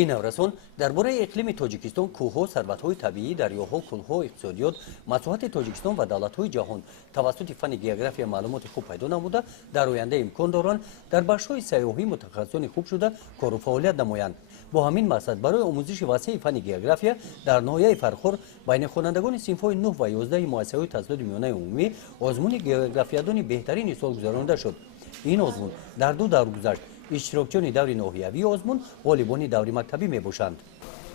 این نورسان درباره اقلیم تاجیکستان، کوه‌ها، ثروت‌های طبیعی، دریاها، کوه‌ها، اقتصادیات، مساحت تاجیکستان و دولت‌های جهان توسط فن گئوگرافیا معلومات خوب پیدا نموده، در آینده امکان دارند در بخش‌های سیاحی متخصصان خوب شده کار و فعالیت نمایند. با همین مقصد برای آموزش وسیع فن گئوگرافیا در ناحیه فرخور بین خوانندگان صنف‌های 9 و 11 مؤسسه تحصیلات میانه عمومی آزمون گئوگرافیادان بهترین سال گذرانده شد. این آزمون در 2 دور گذشت. اشتراکچیان دوری ناحیوی آزمون غالبان دوری مکتبی میباشند.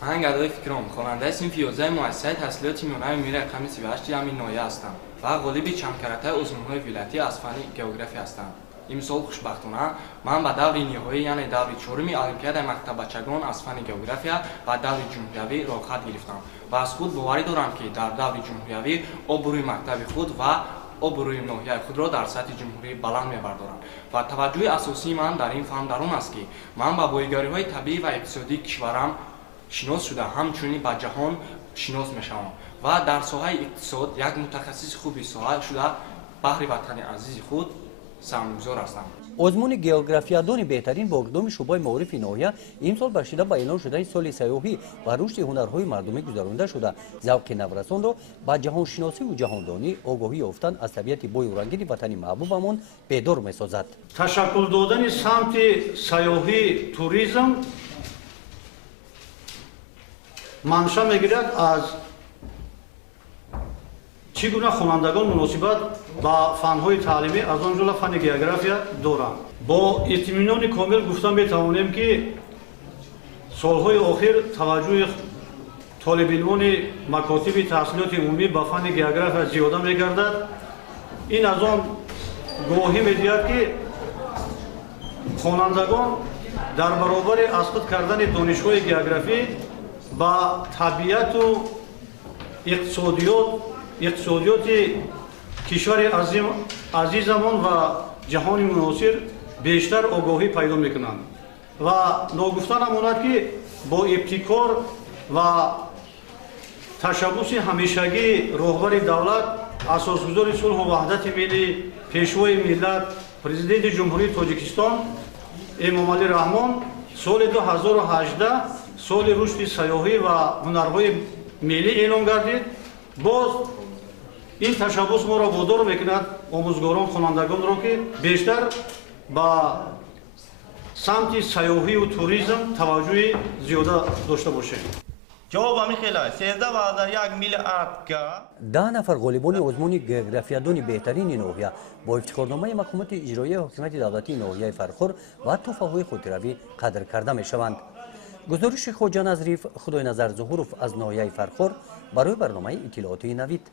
من گدای فکرام خواننده صنف 11 مؤسسه تحصیلات میانه عمومی رقم 38 همین ناحیه هستم و غالب چند کرته آزمون‌های ولایتی از فن گئوگرافیا هستم. امسال خوشبختانه من به دور نهایی یعنی دور چهارم المپیاد مکتبچگان از فن گئوگرافیا و دور جمهوری راه خط گرفتم و از خود باوری دارم که در دور جمهوری آبروی مکتب خود و آبروی ناحیه خود را در سطح جمهوری بلند می‌بردارم و توجه اساسی من در این فن در آن است که من با بایگاری‌های طبیعی و اقتصادی کشورم شناس شده همچنین به جهان شناس می‌شوم و در ساحه اقتصاد یک متخصص خوبی ساحل شده بهر وطن عزیز خود سرمایه‌گذار هستم. آزمون گئوگرافیادان بهترین با اقدام شعبه معارف ناحیه امسال بر با اعلان شدن سال سیاحی و رشد هنرهای مردمی گذرانده شده ذوق نورسان را با جهان شناسی و جهاندانی آگاهی یافتن از طبیعت بوی و رنگین وطن محبوبمان بیدار می‌سازد. تشکل دادن سمت سیاحی توریسم منشأ می‌گیرد از چگونه خوانندگان مناسبت با فن‌های تعلیمی از آن جمله فن گئوگرافیا دارند. با اطمینان کامل گفتن می‌توانیم که سال‌های اخیر توجه طالبان مکاتب تحصیلات عمومی به فن گئوگرافیا زیاده می‌گردد. این از آن گواهی می‌دهد که خوانندگان در برابر از خود کردن دانش‌های گئوگرافی با طبیعت و اقتصادیات کشور عزیزمان و جهان مناصر بیشتر آگاهی پیدا میکنند و ناگفته نماند که با ابتکار و تشبث همیشگی راهبر دولت اساسگزار صلح و وحدت ملی پیشوای ملت پرزیدنت جمهوری تاجیکستان امامعلی رحمان سال 2018 سال رشد سیاحی و هنرهای ملی اعلام گردید. باز این تشبث ما را وادار میکند آموزگاران خوانندگان را که بیشتر با سمت سیاحی و توریسم توجه زیاده داشته باشیم. جواب میخیله 13.1 میلیارد که 10 نفر غالبان آزمون گئوگرافیادان بهترین ناحیه با افتخارنامه مقامات اجرایی حکومت دولتی ناحیه فرخور و تحفه‌های خودروی قدر کرده میشوند. گزارش خواجه نظریف خدای نظر ظهورов از ناحیه فرخور برای برنامه اطلاعاتی نوید.